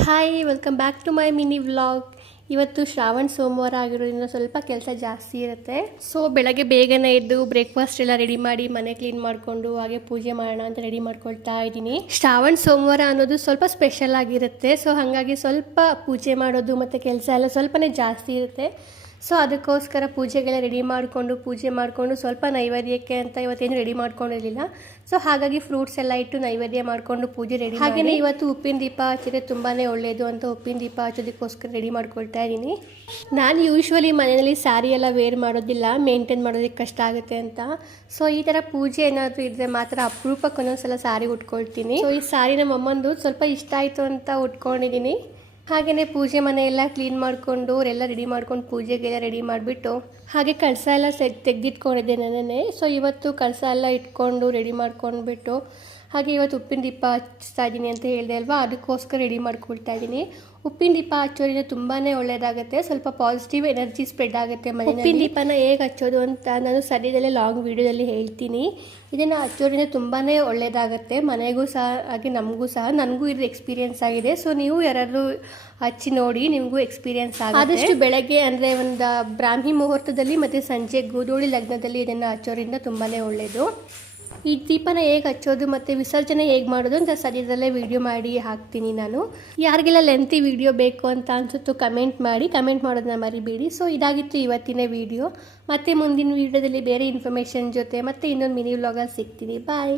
Hi welcome back to my mini vlog. ಇವತ್ತು ಶ್ರಾವಣ ಸೋಮವಾರ ಆಗಿರೋದ್ರಿಂದ ಸ್ವಲ್ಪ ಕೆಲಸ ಜಾಸ್ತಿ ಇರುತ್ತೆ. ಸೊ ಬೆಳಗ್ಗೆ ಬೇಗನೆ ಎದ್ದು ಬ್ರೇಕ್ಫಾಸ್ಟ್ ಎಲ್ಲ ರೆಡಿ ಮಾಡಿ ಮನೆ ಕ್ಲೀನ್ ಮಾಡಿಕೊಂಡು ಹಾಗೆ ಪೂಜೆ ಮಾಡೋಣ ಅಂತ ರೆಡಿ ಮಾಡ್ಕೊಳ್ತಾ ಇದ್ದೀನಿ. ಶ್ರಾವಣ ಸೋಮವಾರ ಅನ್ನೋದು ಸ್ವಲ್ಪ ಸ್ಪೆಷಲ್ ಆಗಿರುತ್ತೆ. ಸೊ ಹಾಗಾಗಿ ಸ್ವಲ್ಪ ಪೂಜೆ ಮಾಡೋದು ಮತ್ತು ಕೆಲಸ ಎಲ್ಲ ಸ್ವಲ್ಪನೇ ಜಾಸ್ತಿ ಇರುತ್ತೆ. ಸೊ ಅದಕ್ಕೋಸ್ಕರ ಪೂಜೆಗೆಲ್ಲ ರೆಡಿ ಮಾಡಿಕೊಂಡು ಸ್ವಲ್ಪ ನೈವೇದ್ಯಕ್ಕೆ ಅಂತ ಇವತ್ತೇನು ರೆಡಿ ಮಾಡ್ಕೊಂಡಿರಲಿಲ್ಲ. ಸೊ ಹಾಗಾಗಿ ಫ್ರೂಟ್ಸ್ ಎಲ್ಲ ಇಟ್ಟು ನೈವೇದ್ಯ ಮಾಡಿಕೊಂಡು ಪೂಜೆ ರೆಡಿ. ಹಾಗೆಯೇ ಇವತ್ತು ಉಪ್ಪಿನ ದೀಪ ಹಚ್ಚಿದ್ರೆ ತುಂಬಾ ಒಳ್ಳೆಯದು ಅಂತ ಉಪ್ಪಿನ ದೀಪ ಹಚ್ಚೋದಕ್ಕೋಸ್ಕರ ರೆಡಿ ಮಾಡ್ಕೊಳ್ತಾ ಇದ್ದೀನಿ. ನಾನು ಯೂಶ್ವಲಿ ಮನೆಯಲ್ಲಿ ಸ್ಯಾರಿ ಎಲ್ಲ ವೇರ್ ಮಾಡೋದಿಲ್ಲ, ಮೇಂಟೈನ್ ಮಾಡೋದಕ್ಕೆ ಕಷ್ಟ ಆಗುತ್ತೆ ಅಂತ. ಸೊ ಈ ಥರ ಪೂಜೆ ಏನಾದರೂ ಇದ್ದರೆ ಮಾತ್ರ ಅಪರೂಪಕ್ಕೆ ಒಂದೊಂದ್ಸಲ ಸ್ಯಾರಿ ಉಟ್ಕೊಳ್ತೀನಿ. ಸೊ ಈ ಸ್ಯಾರಿ ನಮ್ಮ ಅಮ್ಮಂದು ಸ್ವಲ್ಪ ಇಷ್ಟ ಆಯಿತು ಅಂತ ಉಟ್ಕೊಂಡಿದ್ದೀನಿ. ಹಾಗೆಯೇ ಪೂಜೆ ಮನೆಯೆಲ್ಲ ಕ್ಲೀನ್ ಮಾಡಿಕೊಂಡು ಅವರೆಲ್ಲ ರೆಡಿ ಮಾಡ್ಕೊಂಡು ಪೂಜೆಗೆಲ್ಲ ರೆಡಿ ಮಾಡಿಬಿಟ್ಟು ಹಾಗೆ ಕಳಸ ಎಲ್ಲ ತೆಗೆದಿಟ್ಕೊಂಡಿದ್ದೆ ನನ್ನೇ. ಸೊ ಇವತ್ತು ಕಳಸ ಎಲ್ಲ ಇಟ್ಕೊಂಡು ರೆಡಿ ಮಾಡ್ಕೊಂಡ್ಬಿಟ್ಟು ಹಾಗೆ ಇವತ್ತು ಉಪ್ಪಿನ ದೀಪ ಹಚ್ತಾ ಇದ್ದೀನಿ ಅಂತ ಹೇಳಿದೆ ಅಲ್ವಾ, ಅದಕ್ಕೋಸ್ಕರ ರೆಡಿ ಮಾಡ್ಕೊಳ್ತಾ ಇದ್ದೀನಿ. ಉಪ್ಪಿನ ದೀಪ ಹಚ್ಚೋದ್ರಿಂದ ತುಂಬಾ ಒಳ್ಳೆಯದಾಗುತ್ತೆ, ಸ್ವಲ್ಪ ಪಾಸಿಟಿವ್ ಎನರ್ಜಿ ಸ್ಪ್ರೆಡ್ ಆಗುತ್ತೆ ಮನೆಯಲ್ಲಿ. ಉಪ್ಪಿನ ದೀಪನ ಹೇಗೆ ಹಚ್ಚೋದು ಅಂತ ನಾನು ಸದ್ಯದಲ್ಲೇ ಲಾಂಗ್ ವೀಡಿಯೋದಲ್ಲಿ ಹೇಳ್ತೀನಿ. ಇದನ್ನು ಹಚ್ಚೋದ್ರಿಂದ ತುಂಬಾ ಒಳ್ಳೆಯದಾಗುತ್ತೆ ಮನೆಗೂ ಸಹ ಹಾಗೆ ನಮಗೂ ಸಹ. ನನಗೂ ಇದು ಎಕ್ಸ್ಪೀರಿಯೆನ್ಸ್ ಆಗಿದೆ. ಸೊ ನೀವು ಯಾರಾದರೂ ಹಚ್ಚಿ ನೋಡಿ, ನಿಮಗೂ ಎಕ್ಸ್ಪೀರಿಯೆನ್ಸ್ ಆಗುತ್ತೆ. ಆದಷ್ಟು ಬೆಳಗ್ಗೆ ಅಂದರೆ ಒಂದು ಬ್ರಾಹ್ಮಿ ಮುಹೂರ್ತದಲ್ಲಿ ಮತ್ತು ಸಂಜೆ ಗೋಧೂಳಿ ಲಗ್ನದಲ್ಲಿ ಇದನ್ನು ಹಚ್ಚೋದ್ರಿಂದ ತುಂಬಾ ಒಳ್ಳೆಯದು. ಈ ದೀಪನ ಹೇಗೆ ಹಚ್ಚೋದು ಮತ್ತು ವಿಸರ್ಜನೆ ಹೇಗೆ ಮಾಡೋದು ಅಂತ ಸದ್ಯದಲ್ಲೇ ವಿಡಿಯೋ ಮಾಡಿ ಹಾಕ್ತೀನಿ ನಾನು. ಯಾರಿಗೆಲ್ಲ ಲೆಂತಿ ವಿಡಿಯೋ ಬೇಕು ಅಂತ ಅನಿಸುತ್ತೋ ಕಮೆಂಟ್ ಮಾಡೋದನ್ನ ಮರಿಬೇಡಿ. ಸೊ ಇದಾಗಿತ್ತು ಇವತ್ತಿನ ವಿಡಿಯೋ. ಮತ್ತು ಮುಂದಿನ ವಿಡಿಯೋದಲ್ಲಿ ಬೇರೆ ಇನ್ಫಾರ್ಮೇಷನ್ ಜೊತೆ ಮತ್ತೆ ಇನ್ನೊಂದು ಮಿನಿ ವ್ಲಾಗಲ್ಲಿ ಸಿಗ್ತೀನಿ. ಬಾಯ್.